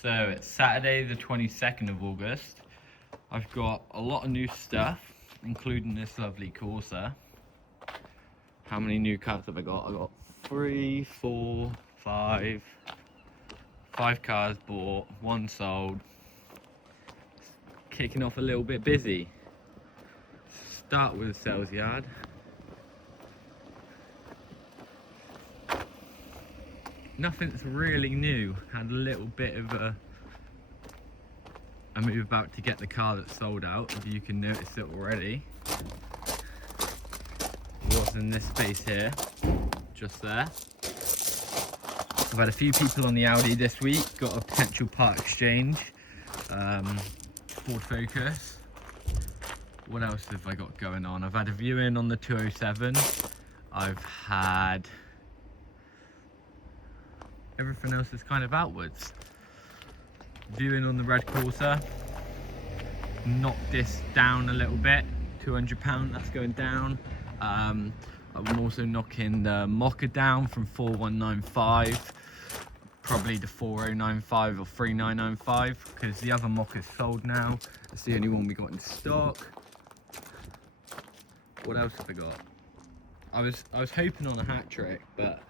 So it's Saturday the 22nd of August. I've got a lot of new stuff, including this lovely Corsa. How many new cars have I got? I got 3, 4, 5. 5 cars bought, 1 sold. Kicking off a little bit busy. Start with the sales yard. Nothing's really new. Had a little bit of a move about to get the car that sold out, if you can notice it already. What's in this space here, just there. I've had a few people on the Audi this week, got a potential part exchange. Ford Focus. What else have I got going on? I've had a viewing on the 207. I've had everything else is kind of outwards. Viewing on the red Corsa. Knocked this down a little bit. £200, that's going down. I'm also knocking the Mocha down from 4195, probably to 4095 or 3995, because the other Mocha's sold now. It's the only one we got in stock. What else have I got? I was hoping on a hat trick, but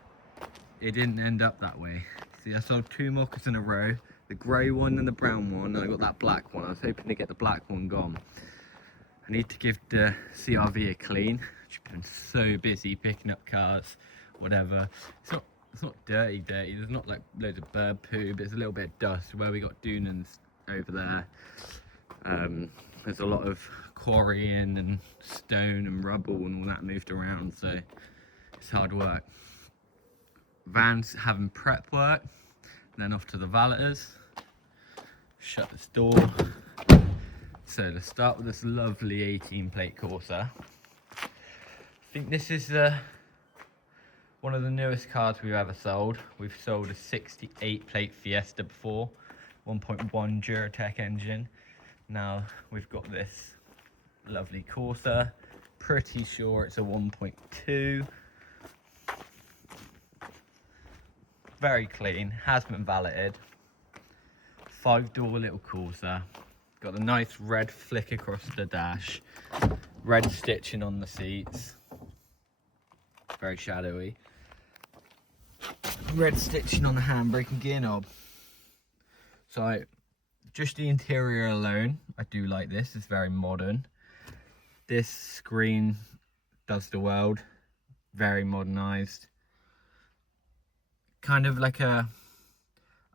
it didn't end up that way. See, I sold 2 Mochas in a row, the grey one and the brown one, and I got that black one. I was hoping to get the black one gone. I need to give the CR-V a clean. She's been so busy picking up cars, whatever. It's not dirty. There's not like loads of bird poo, but it's a little bit of dust. Where we got Dunans over there, there's a lot of quarrying and stone and rubble and all that moved around, so it's hard work. Van's having prep work, then off to the valeters. Shut this door. So let's start with this lovely 18 plate Corsa. I think this is one of the newest cars we've ever sold. We've sold a 68 plate Fiesta before, 1.1 Duratec engine. Now we've got this lovely Corsa. Pretty sure it's a 1.2. Very clean, has been valeted. 5-door little Corsa. Got the nice red flick across the dash. Red stitching on the seats. Very shadowy. Red stitching on the handbrake and gear knob. So, just the interior alone, I do like this. It's very modern. This screen does the world. Very modernised. Kind of like a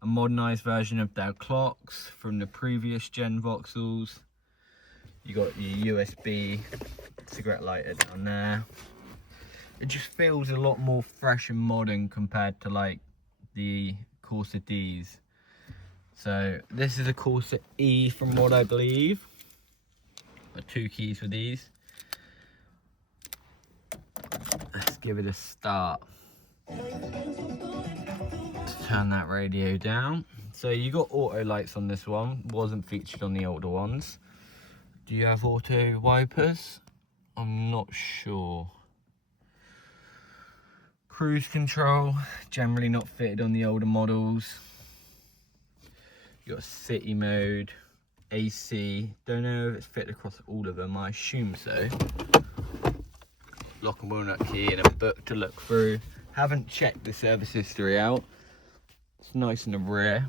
modernised version of their clocks from the previous gen Vauxhalls. You got your USB cigarette lighter down there. It just feels a lot more fresh and modern compared to like the Corsa-Ds. So this is a CORSA-E from what I believe. Got 2 keys for these. Let's give it a start. Turn that radio down. So you got auto lights on this one, wasn't featured on the older ones. Do you have auto wipers? I'm not sure. Cruise control, generally not fitted on the older models. You got city mode, AC, don't know if it's fitted across all of them, I assume so. Lock and wheel nut key and a book to look through. Haven't checked the service history out. It's nice in the rear.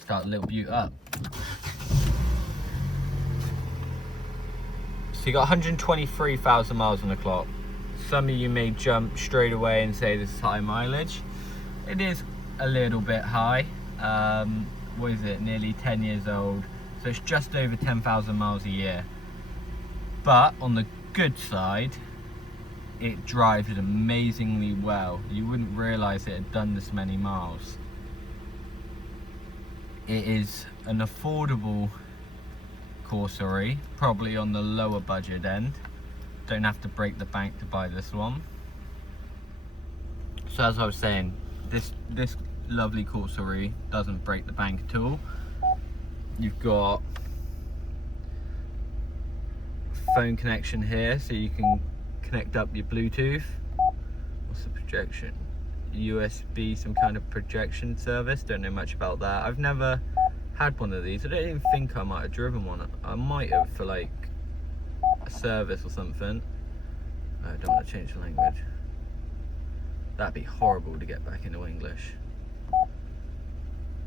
Start a little beaut up. So you got 123,000 miles on the clock. Some of you may jump straight away and say this is high mileage. It is a little bit high. What is it? Nearly 10 years old. So it's just over 10,000 miles a year. But on the good side, it drives it amazingly well. You wouldn't realise it had done this many miles. It is an affordable Corsa-E, probably on the lower budget end. Don't have to break the bank to buy this one. So as I was saying, this lovely Corsa-E doesn't break the bank at all. You've got phone connection here, so you can connect up your Bluetooth. What's the projection? USB, some kind of projection service. Don't know much about that. I've never had one of these. I don't even think I might have driven one. I might have for like a service or something. I don't want to change the language. That'd be horrible to get back into English.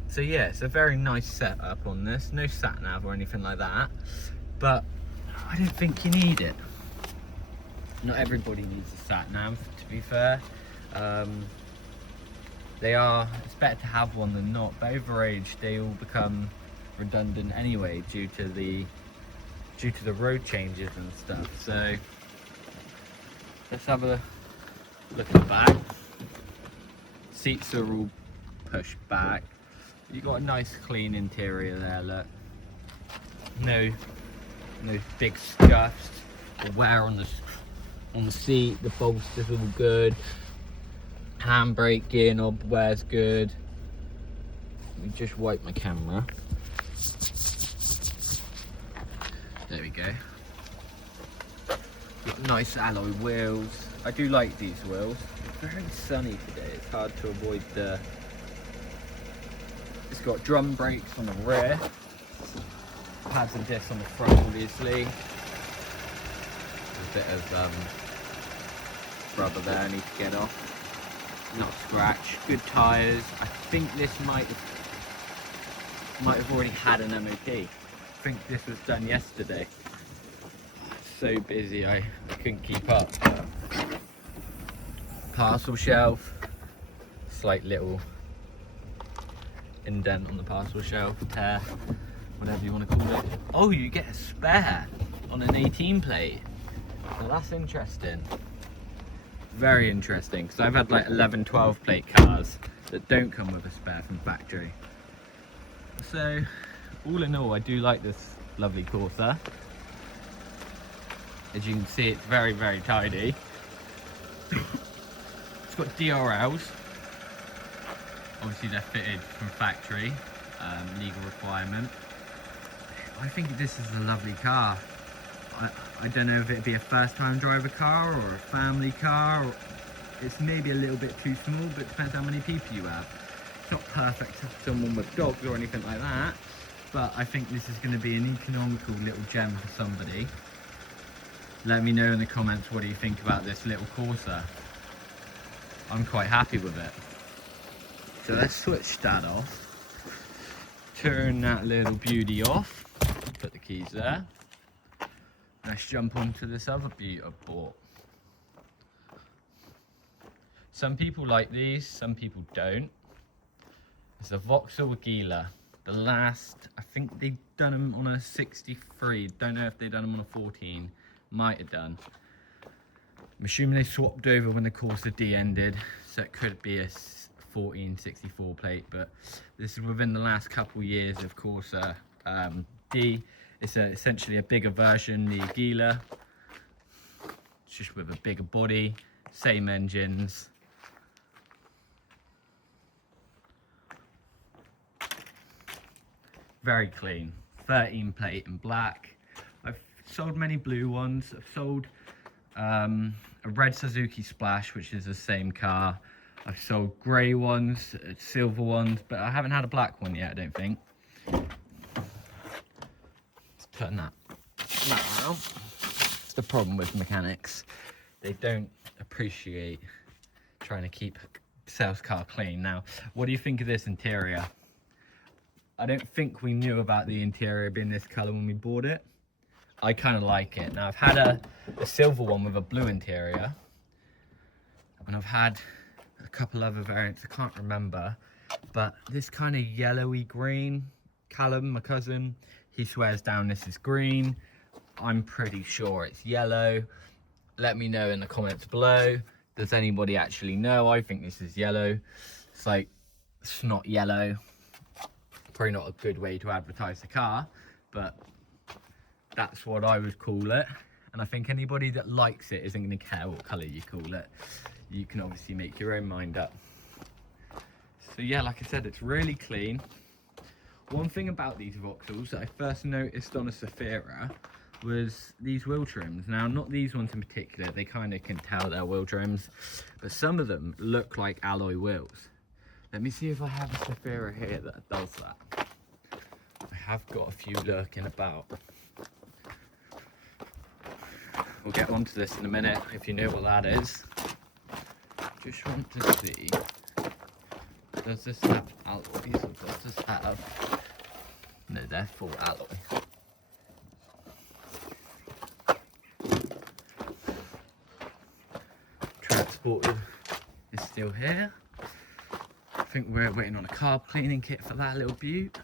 So yeah, it's a very nice setup on this. No sat nav or anything like that, but I don't think you need it. Not everybody needs a sat nav, to be fair. It's better to have one than not, but over age they all become redundant anyway due to the road changes and stuff. So let's have a look at the back. Seats are all pushed back. You've got a nice clean interior there, look. No big scuffs or wear on the seat. The bolster's all good. Handbrake, gear knob wears good. Let me just wipe my camera. There we go. Got nice alloy wheels. I do like these wheels. It's very sunny today. It's hard to avoid the... It's got drum brakes on the rear. Pads and discs on the front, obviously. A bit of rubber there I need to get off. Not scratch. Good tyres. I think this might have already had an MOT. I think this was done yesterday. So busy I couldn't keep up. Parcel shelf. Slight little indent on the parcel shelf, tear, whatever you want to call it. Oh, you get a spare on an 18 plate. Well, that's interesting. Very interesting, because I've had like 11, 12 plate cars that don't come with a spare from factory. So, all in all, I do like this lovely Corsa. As you can see, it's very, very tidy. It's got DRLs. Obviously they're fitted from factory, legal requirement. I think this is a lovely car. I don't know if it'd be a first-time driver car or a family car. Or it's maybe a little bit too small, but it depends how many people you have. It's not perfect for someone with dogs or anything like that, but I think this is going to be an economical little gem for somebody. Let me know in the comments what do you think about this little Corsa. I'm quite happy with it. So let's switch that off. Turn that little beauty off. Put the keys there. Let's jump onto this other beauty I bought. Some people like these, some people don't. It's a Vauxhall Agila. The last, I think they've done them on a 63. Don't know if they've done them on a 14. Might have done. I'm assuming they swapped over when the Corsa-E ended, so it could be a 1464 plate, but this is within the last couple years of Corsa-E. It's essentially a bigger version, the Agila. It's just with a bigger body, same engines. Very clean. 13 plate in black. I've sold many blue ones. I've sold a red Suzuki Splash, which is the same car. I've sold grey ones, silver ones, but I haven't had a black one yet, I don't think. Let's turn that around. It's the problem with mechanics. They don't appreciate trying to keep sales car clean. Now, what do you think of this interior? I don't think we knew about the interior being this colour when we bought it. I kind of like it. Now, I've had a silver one with a blue interior, and I've had a couple other variants, I can't remember, but this kind of yellowy green, Callum, my cousin, he swears down this is green. I'm pretty sure it's yellow. Let me know in the comments below. Does anybody actually know? I think this is yellow. It's like, it's not yellow. Probably not a good way to advertise the car, but that's what I would call it. And I think anybody that likes it isn't going to care what colour you call it. You can obviously make your own mind up. So yeah, like I said, it's really clean. One thing about these Vauxhalls that I first noticed on a Safira, was these wheel trims. Now, not these ones in particular, they kind of can tell they're wheel trims, but some of them look like alloy wheels. Let me see if I have a Saphira here that does that. I have got a few lurking about. We'll get onto this in a minute if you know what that is. Just want to see, does this have alloys or does this have, no, they're full alloy. Transporter is still here. I think we're waiting on a carb cleaning kit for that little beaut.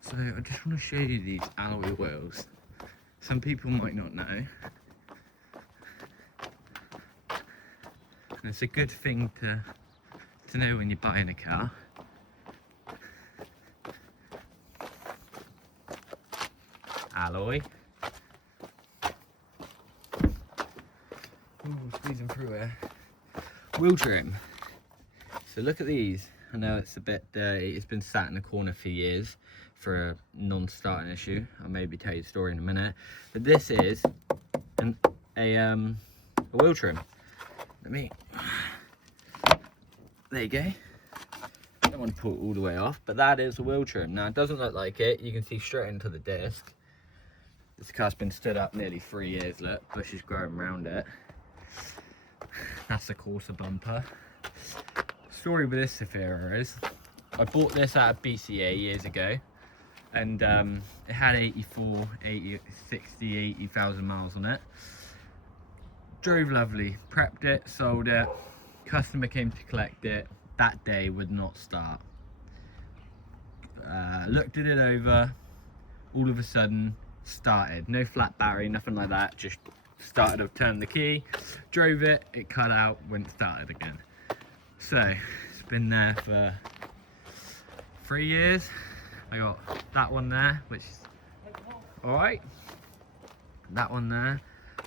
So I just want to show you these alloy wheels. Some people might not know. And it's a good thing to know when you're buying a car. Alloy. Ooh, squeezing through here. Wheel trim. So look at these. I know it's a bit dirty. It's been sat in the corner for years for a non-starting issue. I'll maybe tell you the story in a minute. But this is a wheel trim. There you go. I don't want to pull it all the way off, but that is a wheel trim. Now, it doesn't look like it. You can see straight into the disc. This car's been stood up nearly 3 years. Look, bushes growing around it. That's the Corsa bumper. Story with this Saphira is, I bought this out of BCA years ago, and it had 80,000 miles on it. Drove lovely, prepped it, sold it. Customer came to collect it. That day would not start. Looked at it over. All of a sudden, started. No flat battery, nothing like that. Just started to turn the key. Drove it. It cut out when it started again. So it's been there for 3 years. I got that one there, which is all right. That one there.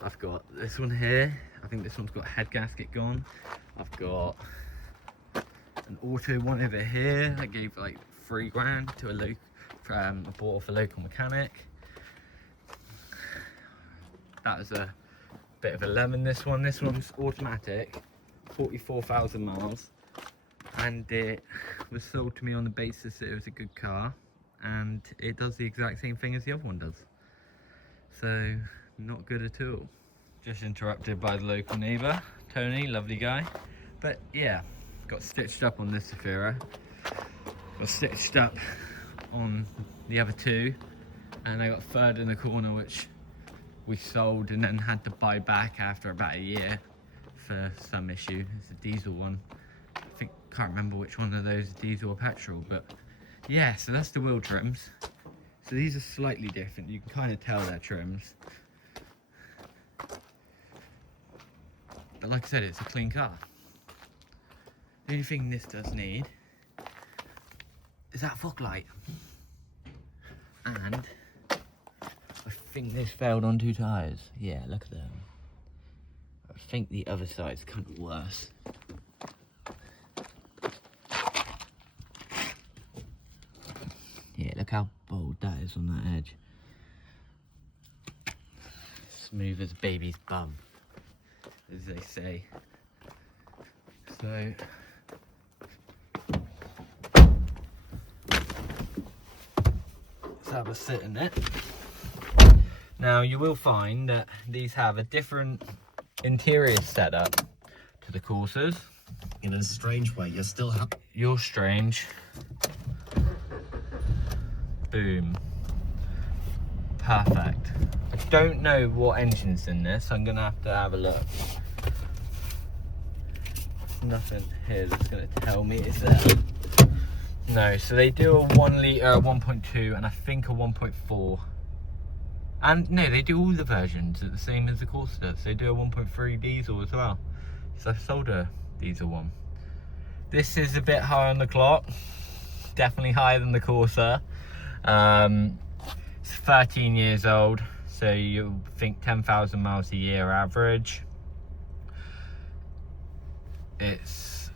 I've got this one here. I think this one's got a head gasket gone. I've got an auto one over here. I gave like 3 grand to a I bought off a local mechanic. That was a bit of a lemon, this one. This one's automatic, 44,000 miles. And it was sold to me on the basis that it was a good car. And it does the exact same thing as the other one does. So, not good at all. Just interrupted by the local neighbour, Tony, lovely guy. But yeah, got stitched up on this Saphira. Got stitched up on the other 2. And I got third in the corner, which we sold and then had to buy back after about a year for some issue. It's a diesel one. Can't remember which one of those is diesel or petrol, but yeah, so that's the wheel trims. So these are slightly different. You can kind of tell they're trims. But like I said, it's a clean car. The only thing this does need is that fog light. And I think this failed on 2 tyres. Yeah, look at them. I think the other side's kind of worse. Yeah, look how bold that is on that edge. Smooth as a baby's bum, as they say. So, let's have a sit in it. Now, you will find that these have a different interior setup to the Corsas. In a strange way, You're strange. Boom. Perfect. I don't know what engine's in this. I'm gonna have to have a look. There's nothing here that's gonna tell me, is there? No, so they do a 1 litre, a 1.2, and I think a 1.4. And no, they do all the versions the same as the Corsa does. They do a 1.3 diesel as well. So I've sold a diesel one. This is a bit higher on the clock. Definitely higher than the Corsa. It's 13 years old, so you'll think 10,000 miles a year average. It's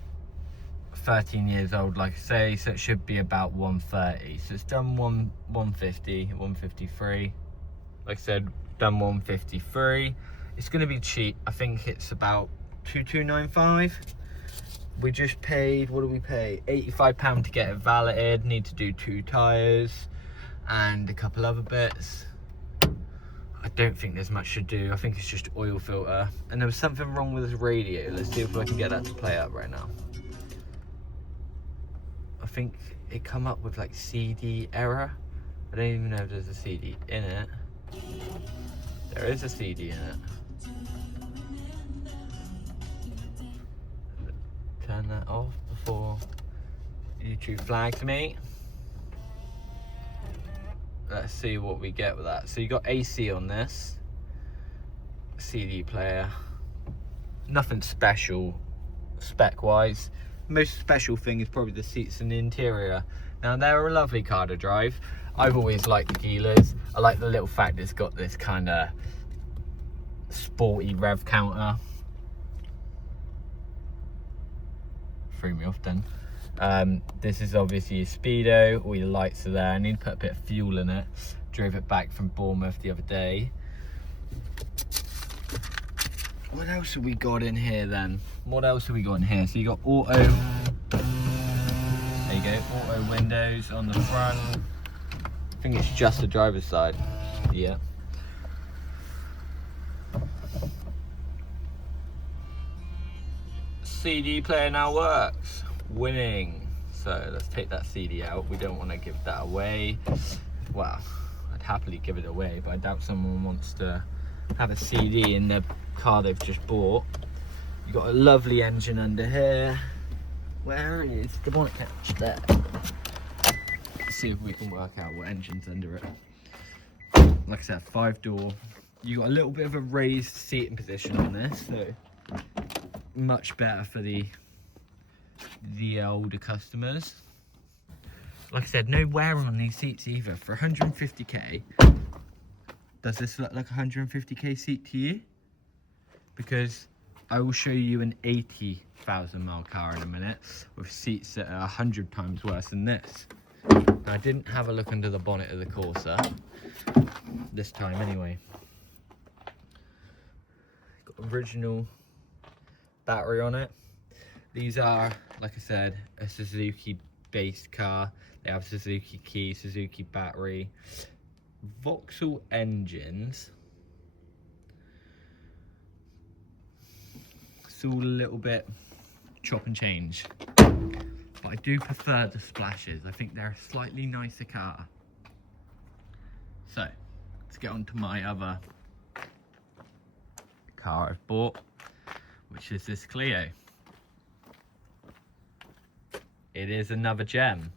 13 years old, like I say, so it should be about 130. So it's done 150, 153. Like I said, done 153. It's going to be cheap. I think it's about 2295. We just paid, what did we pay? £85 to get it valeted. Need to do 2 tyres and a couple other bits. I don't think there's much to do. I think it's just oil filter. And there was something wrong with his radio. Let's see if I can get that to play up right now. I think it come up with like CD error. I don't even know if there's a CD in it. There is a CD in it. Turn that off before YouTube flags me. Let's see what we get with that. So you got AC on this. CD player. Nothing special spec wise. Most special thing is probably the seats and the interior. Now they're a lovely car to drive. I've always liked the Gilas. I like the little fact it's got this kind of sporty rev counter. Threw me off then. This is obviously your speedo, all your lights are there. I need to put a bit of fuel in it. Drove it back from Bournemouth the other day. What else have we got in here then? What else have we got in here? So you got auto, there you go, auto windows on the front. I think it's just the driver's side. Yeah. CD player now works. Winning. So let's take that CD out. We don't want to give that away. Well, I'd happily give it away, but I doubt someone wants to have a CD in the car they've just bought. You've got a lovely engine under here. Where is the bonnet catch? There. Let's see if we can work out what engine's under it. Like I said, 5-door. You got a little bit of a raised seating position on this, so much better for the older customers. Like I said, no wear on these seats either. For 150k, does this look like a 150k seat to you? Because I will show you an 80,000 mile car in a minute with seats that are 100 times worse than this. Now, I didn't have a look under the bonnet of the Corsa this time anyway. Got original battery on it. These are, like I said, a Suzuki based car. They have Suzuki key, Suzuki battery, Vauxhall engines. It's all a little bit chop and change, but I do prefer the splashes. I think they're a slightly nicer car. So let's get on to my other car I've bought, which is this Clio. It is another gem,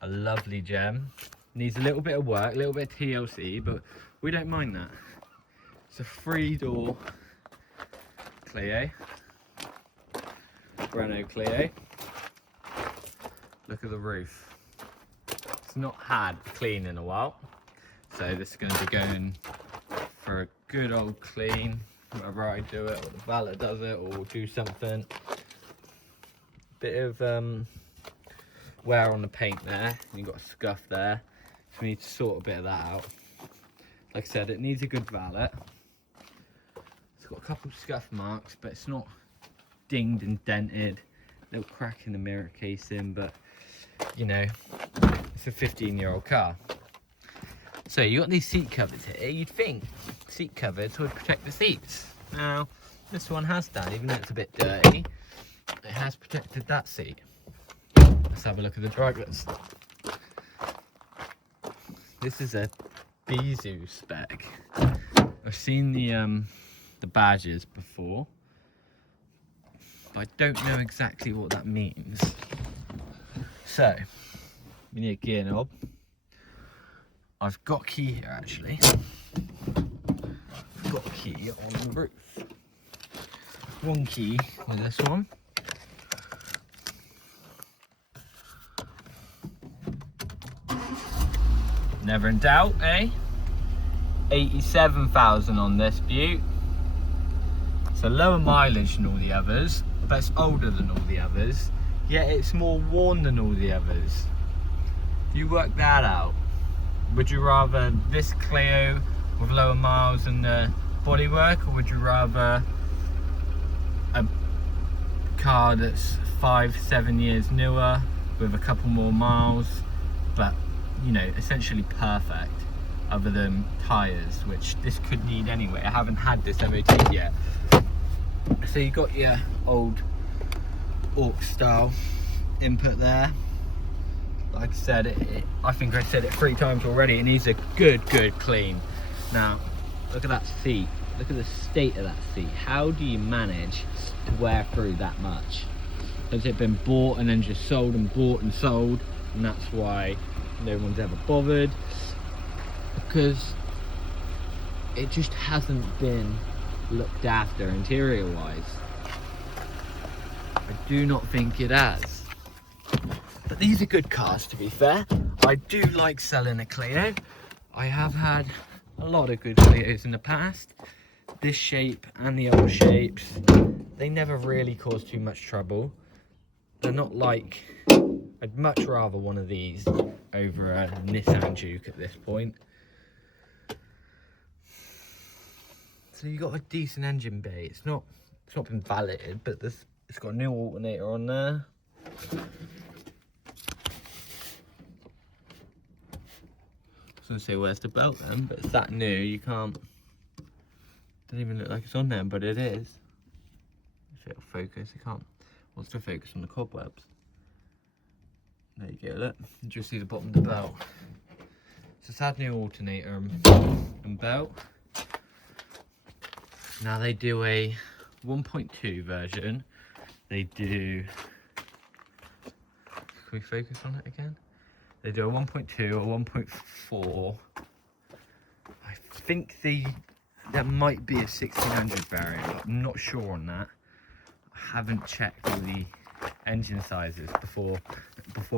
a lovely gem. Needs a little bit of work, a little bit of TLC, but we don't mind that. It's a 3-door Clio, Renault Clio. Look at the roof. It's not had clean in a while, so this is going to be going for a good old clean, whether I do it or the valet does it or do something. Bit of wear on the paint there, and you've got a scuff there, so we need to sort a bit of that out. Like I said, it needs a good valet. It's got a couple of scuff marks, but it's not dinged and dented. Little crack in the mirror casing, but you know, it's a 15-year-old car. So you got these seat covers here. You'd think seat covers would protect the seats. Now, this one has done, even though it's a bit dirty. It has protected that seat. Let's have a look at the drivers. This is a Bizu spec. I've seen the badges before, but I don't know exactly what that means. So, we need a gear knob. I've got a key here actually. I've got a key on the roof. One key with this one. Never in doubt, eh? 87,000 on this Butte. It's a lower mileage than all the others, but it's older than all the others. yet it's more worn than all the others. If you work that out, would you rather this Clio with lower miles and bodywork, or would you rather a car that's 5-7 years newer with a couple more miles, but you know, essentially perfect, other than tyres, which this could need anyway? I haven't had this MOT yet. So you got your old aux style input there. Like I said, I think I said it 3 times already, it needs a good clean. Now look at that seat, look at the state of that seat. How do you manage to wear through that much? Has it been bought and then just sold and bought and sold, and that's why no one's ever bothered? Because it just hasn't been looked after interior wise. I do not think it has. But these are good cars, to be fair. I do like selling a Clio. I have had a lot of good Clios in the past. This shape and the other shapes, they never really cause too much trouble. They're not like, I'd much rather one of these over a Nissan Juke at this point. So you got a decent engine bay. It's not been valeted, but it's got a new alternator on there. I was gonna say, where's the belt then? But it's that new, you can't. Doesn't even look like it's on there, but it is. If it'll focus, it can't. Wants to focus on the cobwebs. There you go, look. You just see the bottom of the belt. So it's had new alternator and belt. Now they do a 1.2 version. They do. Can we focus on it again? They do a 1.2 or 1.4. I think that might be a 1600 variant, but I'm not sure on that. I haven't checked all the engine sizes before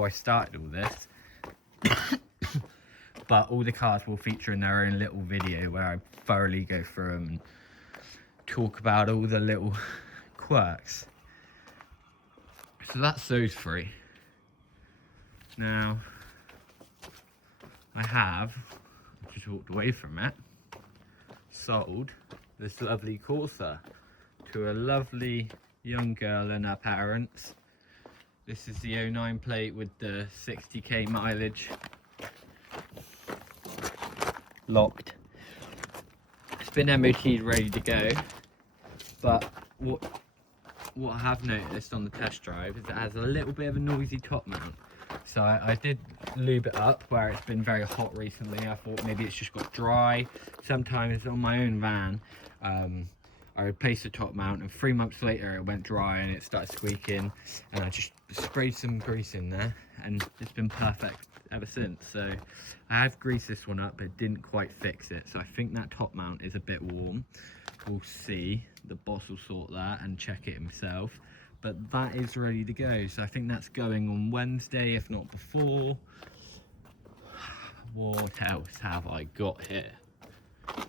I started all this. But all the cars will feature in their own little video where I thoroughly go through them and talk about all the little quirks. So that's those 3. Now, I have just walked away from it, sold this lovely Corsa to a lovely young girl and her parents. This is the 09 plate with the 60k mileage. Locked. It's been MOT'd, ready to go, but what I have noticed on the test drive is it has a little bit of a noisy top mount. So I did lube it up where it's been very hot recently. I thought maybe it's just got dry. Sometimes on my own van, I replaced the top mount and 3 months later it went dry and it started squeaking, and I just sprayed some grease in there and it's been perfect ever since. So I have greased this one up, but it didn't quite fix it. So I think that top mount is a bit warm. We'll see. The boss will sort that and check it himself. But that is ready to go. So I think that's going on Wednesday, if not before. What else have I got here? I've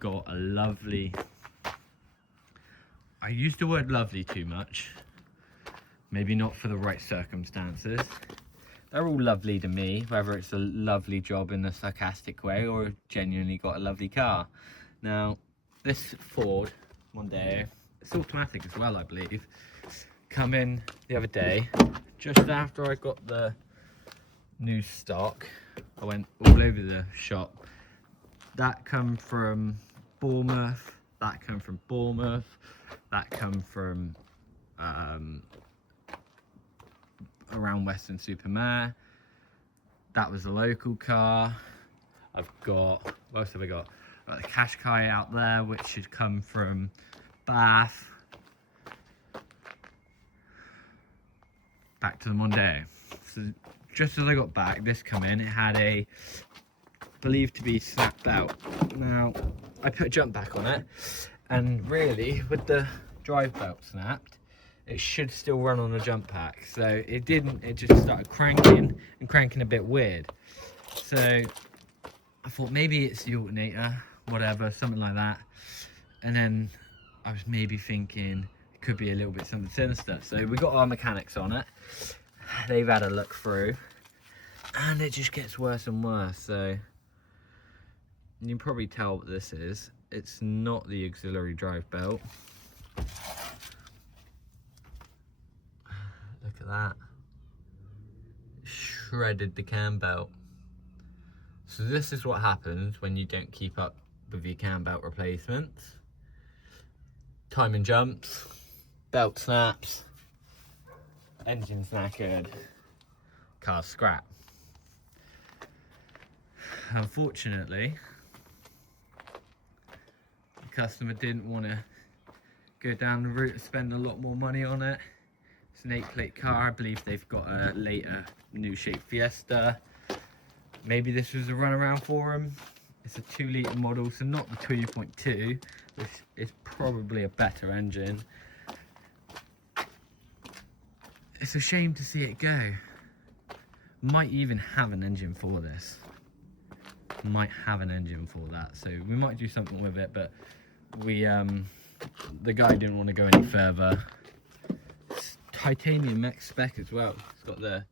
got a lovely... I use the word lovely too much. Maybe not for the right circumstances. They're all lovely to me, whether it's a lovely job in a sarcastic way or genuinely got a lovely car. Now, this Ford Mondeo, it's automatic as well, I believe, come in the other day, just after I got the new stock. I went all over the shop. That come from Bournemouth, that come from Bournemouth, that come from around Weston-super-Mare. That was a local car. I've got, what else have I got? I've got a Qashqai out there, which should come from Bath. Back to the Mondeo. So just as I got back, this come in, it had a believed to be snapped belt. Now, I put a jump back on it, and really, with the drive belt snapped, it should still run on a jump pack. So it didn't, it just started cranking and cranking a bit weird. So I thought maybe it's the alternator, whatever, something like that. And then I was maybe thinking could be a little bit something sinister. So we got our mechanics on it. They've had a look through, and it just gets worse and worse. So you can probably tell what this is. It's not the auxiliary drive belt. Look at that. Shredded the cam belt. So this is what happens when you don't keep up with your cam belt replacements. Timing jumps, belt snaps, engine's knackered, car's scrap. Unfortunately, the customer didn't want to go down the route of spending a lot more money on it. It's an 8-plate car. I believe they've got a later new shape Fiesta. Maybe this was a runaround for them. It's a 2-litre model, so not the 2.2, which is probably a better engine. It's a shame to see it go. Might even have an engine for this. Might have an engine for that, so we might do something with it, but we the guy didn't want to go any further. It's titanium mech spec as well. It's got the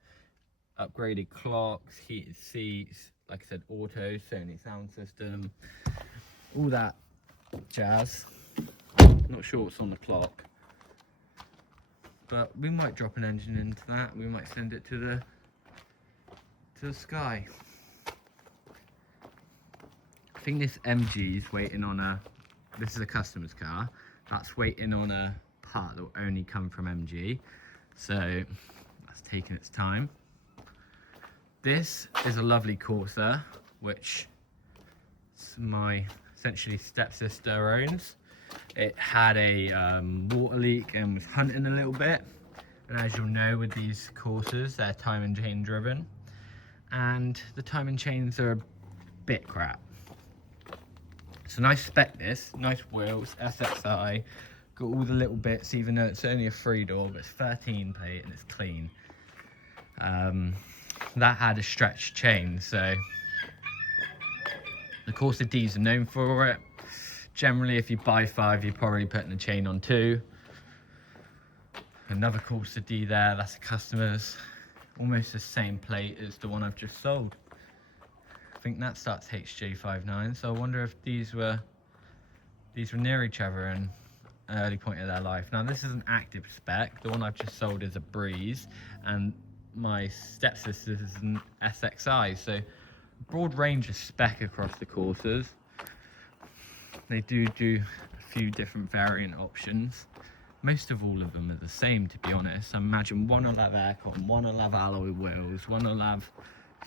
upgraded clocks, heated seats, like I said, auto, Sony sound system, all that jazz. Not sure what's on the clock, but we might drop an engine into that. We might send it to the sky. I think this MG is waiting on this is a customer's car. That's waiting on a part that will only come from MG. So that's taking its time. This is a lovely Corsa, which my essentially stepsister owns. It had a water leak and was hunting a little bit. And as you'll know with these Corsas, they're time and chain driven. And the time and chains are a bit crap. It's a nice spec this, nice wheels, SXI, got all the little bits, even though it's only a 3-door, but it's 13 plate and it's clean. That had a stretched chain, so the Corsa Ds are known for it. Generally, if you buy 5, you're probably putting a chain on 2. Another Corsa D there, that's a customer's, almost the same plate as the one I've just sold. I think that starts HJ59, so I wonder if these were near each other in an early point of their life. Now this is an active spec. The one I've just sold is a Breeze, and my stepsister's is an SXI. So broad range of spec across the Corsas. They do a few different variant options. Most of all of them are the same, to be honest. I imagine one will have aircon, one will have alloy wheels, one will have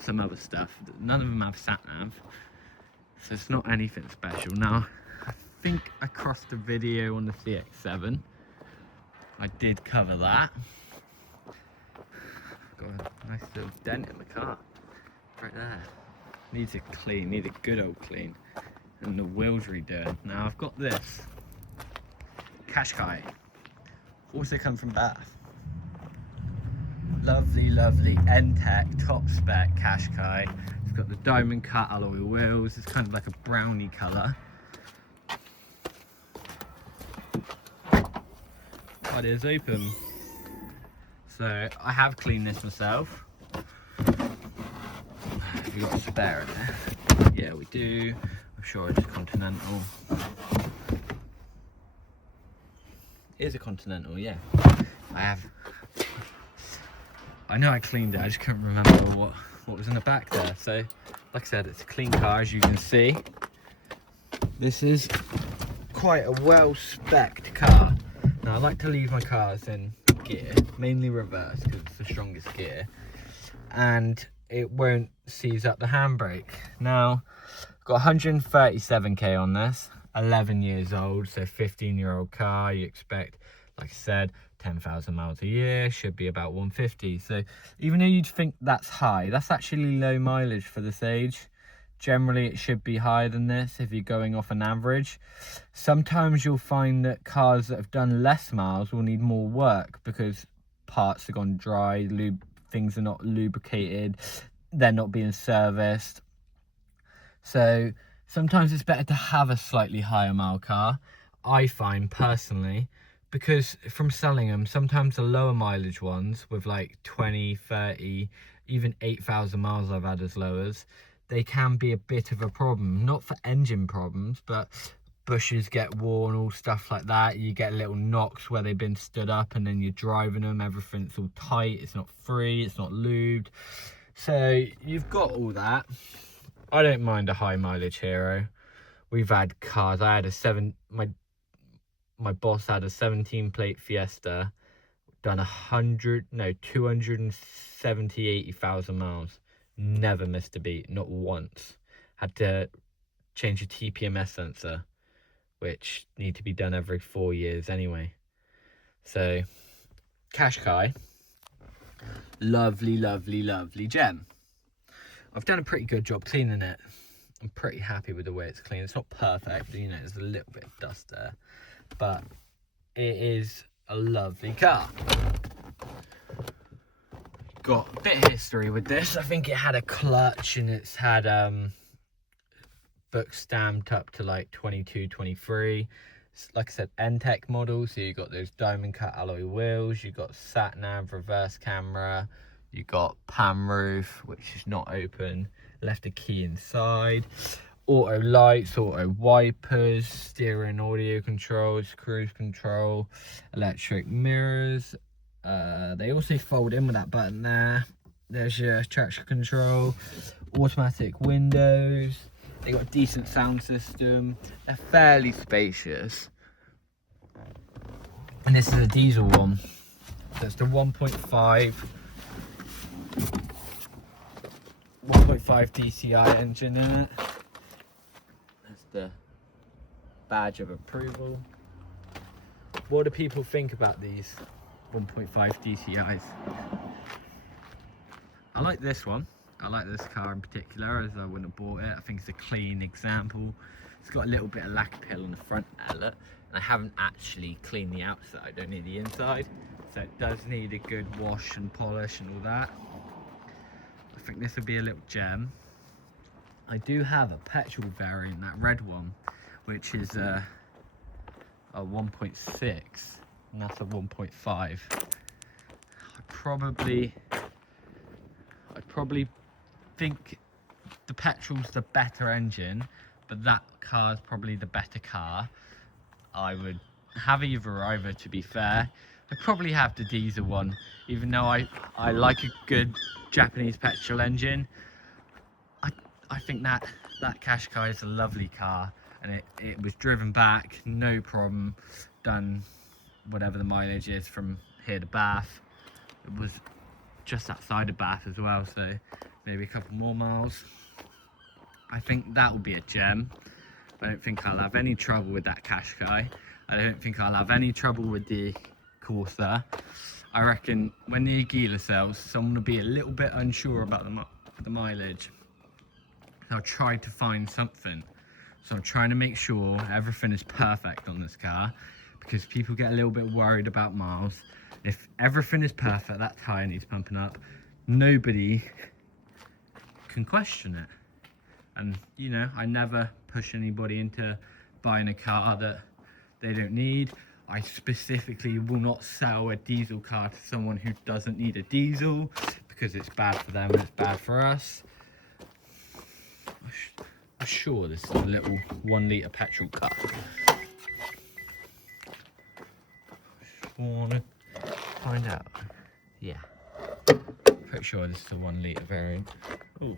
some other stuff. None of them have sat-nav, so it's not anything special. Now, I think I crossed the video on the CX-7. I did cover that. Got a nice little dent in the car, right there. Needs a clean, needs a good old clean. And the wheels redoing. Now I've got this Qashqai, also come from Bath. Lovely, lovely N-Tech top spec Qashqai. It's got the diamond cut alloy wheels. It's kind of like a brownie colour. But it is open. So I have cleaned this myself. Have we got a spare in there? Yeah, we do. I'm sure it's Continental. It is a Continental, yeah. I know I cleaned it, I just couldn't remember what was in the back there. So, like I said, it's a clean car, as you can see. This is quite a well-spec'd car. Now, I like to leave my cars in gear, mainly reverse, because it's the strongest gear. And it won't seize up the handbrake. Now, I've got 137k on this, 11 years old, so 15-year-old car. You expect, like I said, 10,000 miles a year, should be about 150. So even though you'd think that's high, that's actually low mileage for this age. Generally, it should be higher than this if you're going off an average. Sometimes you'll find that cars that have done less miles will need more work because parts have gone dry, things are not lubricated, they're not being serviced. So sometimes it's better to have a slightly higher mile car. I find personally because from selling them, sometimes the lower mileage ones with like 20, 30, even 8,000 miles I've had as low as, they can be a bit of a problem. Not for engine problems, but bushes get worn, all stuff like that. You get little knocks where they've been stood up and then you're driving them, everything's all tight, it's not free, it's not lubed. So you've got all that. I don't mind a high mileage Hero. We've had cars, my boss had a 17 plate Fiesta, done 270, 80,000 miles. Never missed a beat, not once. Had to change a TPMS sensor, which need to be done every 4 years anyway. So, Qashqai, lovely, lovely, lovely gem. I've done a pretty good job cleaning it. I'm pretty happy with the way it's clean. It's not perfect, you know, there's a little bit of dust there, but it is a lovely car. Got a bit of history with this. I think it had a clutch and it's had book stamped up to like 22, 23. Like I said, N-Tech model, so you got those diamond cut alloy wheels, you got sat nav, reverse camera, you got pan roof, which is not open, left a key inside, auto lights, auto wipers, steering audio controls, cruise control, electric mirrors. They also fold in with that button there. There's your traction control, automatic windows. They got a decent sound system. They're fairly spacious. And this is a diesel one. That's the 1.5 DCI engine in it. That's the badge of approval. What do people think about these 1.5 DCIs? I like this one. I like this car in particular, as I wouldn't have bought it. I think it's a clean example. It's got a little bit of lacquer peel on the front pallet, and I haven't actually cleaned the outside, only the inside. So it does need a good wash and polish and all that. I think this would be a little gem. I do have a petrol variant, that red one, which is a 1.6, and that's a 1.5. I'd probably think the petrol's the better engine, but that car's probably the better car. I would have either, to be fair. I'd probably have the diesel one, even though I like a good Japanese petrol engine. I think that Qashqai is a lovely car, and it was driven back, no problem, done whatever the mileage is from here to Bath. It was just outside of Bath as well, so maybe a couple more miles. I think that will be a gem. I don't think I'll have any trouble with that Qashqai. I don't think I'll have any trouble with the Corsa. I reckon when the Aguila sells, someone will be a little bit unsure about the mileage. I'll try to find something. So I'm trying to make sure everything is perfect on this car, because people get a little bit worried about miles. If everything is perfect, that tyre needs pumping up, nobody can question it. And you know, I never push anybody into buying a car that they don't need. I specifically will not sell a diesel car to someone who doesn't need a diesel, because it's bad for them and it's bad for us. I'm sure this is a little 1 litre petrol car. Just wanna find out. Yeah, pretty sure this is a 1 litre variant. Ooh.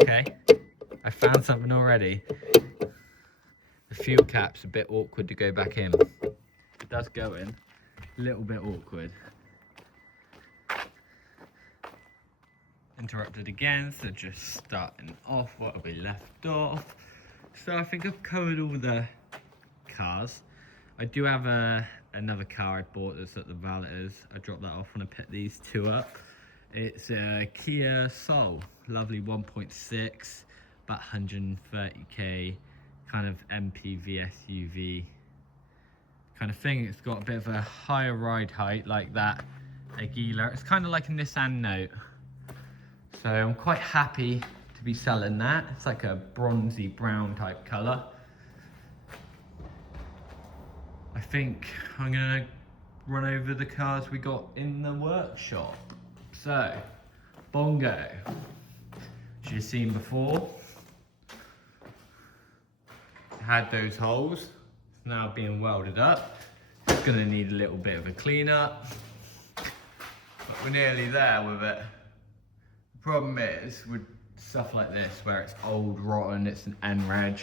Okay, I found something already. The fuel cap's a bit awkward to go back in. It does go in, a little bit awkward. Interrupted again, so just starting off what we left off. So I think I've covered all the cars. I do have another car I bought that's at the valeters. I dropped that off when I picked these two up. It's a Kia Soul, lovely 1.6, about 130k, kind of MPV SUV kind of thing. It's got a bit of a higher ride height like that Aguila. It's kind of like a Nissan Note. So I'm quite happy to be selling that. It's like a bronzy brown type colour. I think I'm gonna run over the cars we got in the workshop. So, Bongo, which you've seen before, had those holes. It's now being welded up. It's gonna need a little bit of a clean up, but we're nearly there with it. The problem is with stuff like this, where it's old, rotten, it's an N-reg,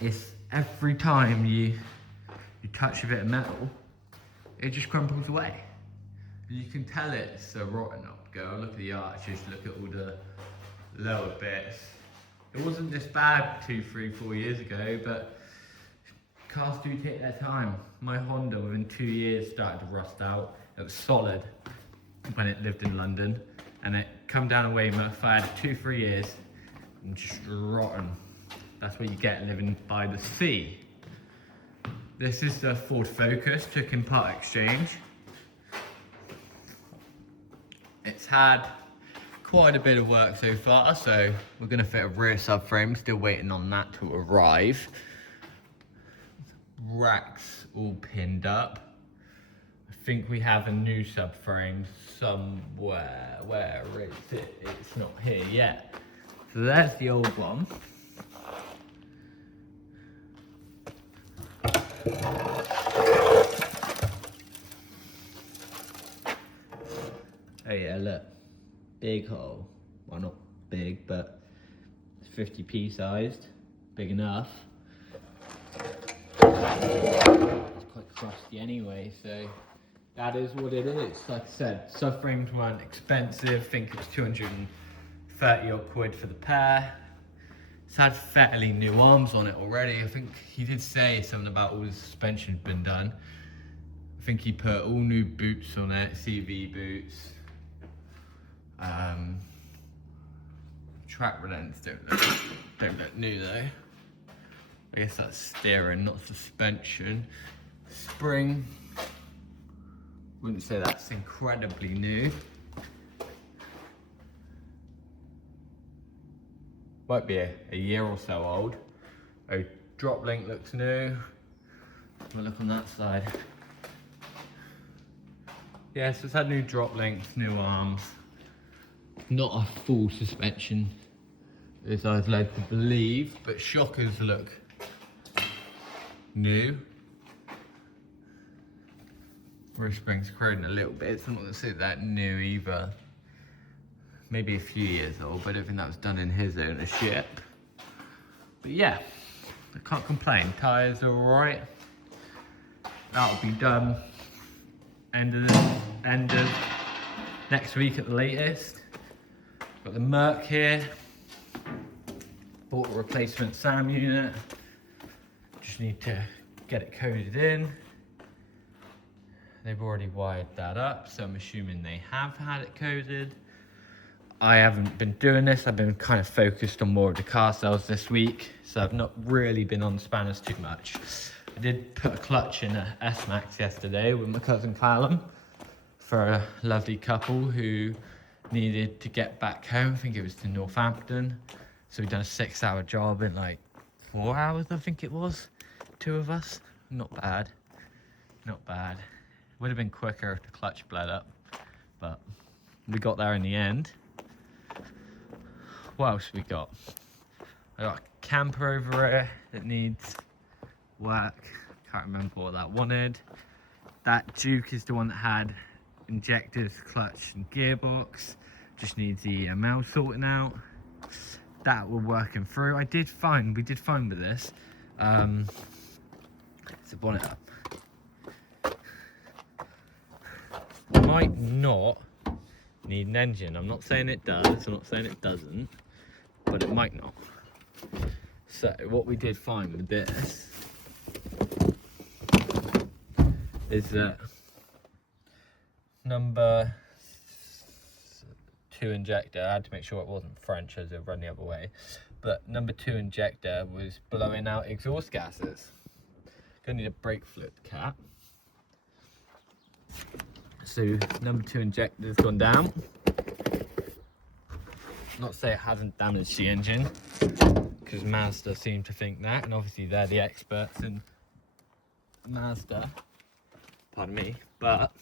it's every time you touch a bit of metal, it just crumples away. You can tell it's a rotten up. Go look at the arches, look at all the lower bits. It wasn't this bad 2, 3, 4 years ago, but cars do take their time. My Honda within 2 years started to rust out. It was solid when it lived in London, and it come down a Weymouth. I had it 2, 3 years and just rotten. That's what you get living by the sea. This is the Ford Focus, took in part exchange. It's had quite a bit of work so far, so we're going to fit a rear subframe, still waiting on that to arrive. Racks all pinned up. I think we have a new subframe somewhere. Where is it? It's not here yet. So there's the old one. Oh yeah, look, big hole. Well, not big, but it's 50p sized, big enough. It's quite crusty anyway, so that is what it is. Like I said, subframes weren't expensive. I think it was 230 odd quid for the pair. It's had fairly new arms on it already. I think he did say something about all the suspension had been done. I think he put all new boots on it, CV boots. Track relents don't look new though. I guess that's steering, not suspension. Spring, wouldn't say that's incredibly new. Might be a year or so old. Oh, drop link looks new. We'll look on that side. Yeah, so it's had new drop links, new arms. Not a full suspension, as I was led to believe, but shockers look new. Rear spring's corroding a little bit, so I'm not going to say that new either. Maybe a few years old, but I don't think that was done in his ownership. But yeah, I can't complain. Tyres are alright. That'll be done end of next week at the latest. Got the Merc here. Bought a replacement SAM unit. Just need to get it coded in. They've already wired that up, so I'm assuming they have had it coded. I haven't been doing this. I've been kind of focused on more of the car sales this week, so I've not really been on spanners too much. I did put a clutch in a S-Max yesterday with my cousin Callum for a lovely couple who needed to get back home. I think it was to Northampton. So we've done a 6-hour job in like 4 hours, I think it was. 2 of us. Not bad. Not bad. Would have been quicker if the clutch bled up, but we got there in the end. What else we got? I got a camper over here that needs work. Can't remember what that wanted. That Duke is the one that had injectors, clutch and gearbox. Just needs the EML sorting out. That we're working through. We did find with this. It's a bonnet up. Might not need an engine. I'm not saying it does, I'm not saying it doesn't, but it might not. So what we did find with this is that number 2 injector, I had to make sure it wasn't French as it run the other way, but number 2 injector was blowing out exhaust gases. Gonna need a brake fluid cap. So number 2 injector's gone down. Not to say it hasn't damaged the engine, because Mazda seem to think that, and obviously they're the experts in Mazda, pardon me, but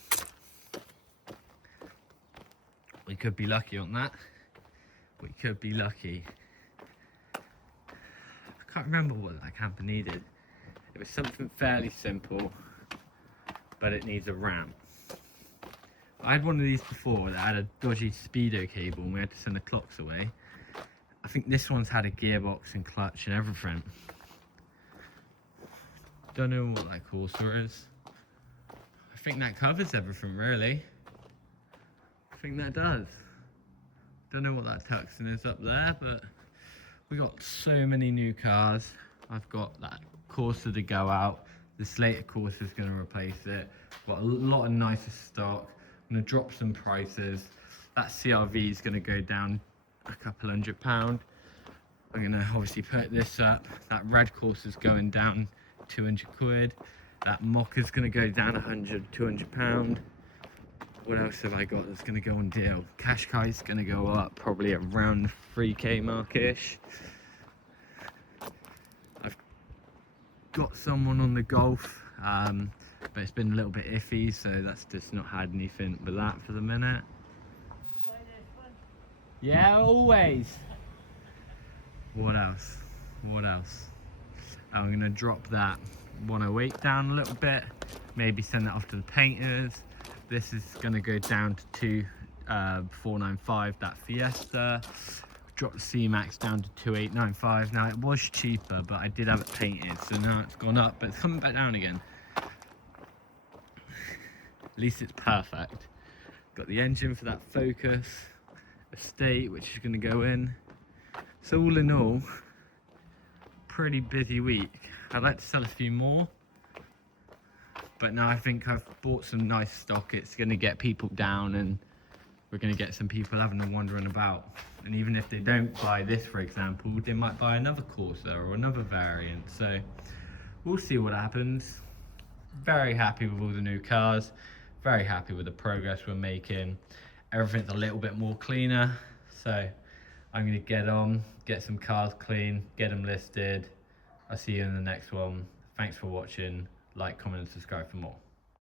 we could be lucky on that. We could be lucky. I can't remember what that camper needed. It was something fairly simple, but it needs a ramp. I had one of these before that had a dodgy speedo cable and we had to send the clocks away. I think this one's had a gearbox and clutch and everything. Don't know what that Corsa is. I think that covers everything really. I think that does. Don't know what that Tucson is up there, but we got so many new cars. I've got that Corsa to go out. The Slater Corsa is going to replace it. Got a lot of nicer stock. I'm going to drop some prices. That CRV is going to go down a couple £100. I'm going to obviously put this up. That red Corsa is going down 200 quid. That Mocha is going to go down 100, 200 pound. What else have I got that's going to go on deal? Qashqai is going to go up probably around 3k mark-ish. I've got someone on the Golf, but it's been a little bit iffy, so that's just not had anything with that for the minute. Yeah, always. What else? What else? I'm going to drop that 108 down a little bit, maybe send that off to the painters. This is going to go down to 495, that Fiesta. Drop the C-Max down to 2895. Now it was cheaper, but I did have it painted, so now it's gone up, but it's coming back down again. At least it's perfect. Got the engine for that Focus Estate, which is going to go in. So all in all, pretty busy week. I'd like to sell a few more, but now I think I've bought some nice stock. It's going to get people down and we're going to get some people having a wandering about. And even if they don't buy this, for example, they might buy another Corsa or another variant. So we'll see what happens. Very happy with all the new cars. Very happy with the progress we're making. Everything's a little bit more cleaner. So I'm going to get on, get some cars clean, get them listed. I'll see you in the next one. Thanks for watching. Like, comment and subscribe for more.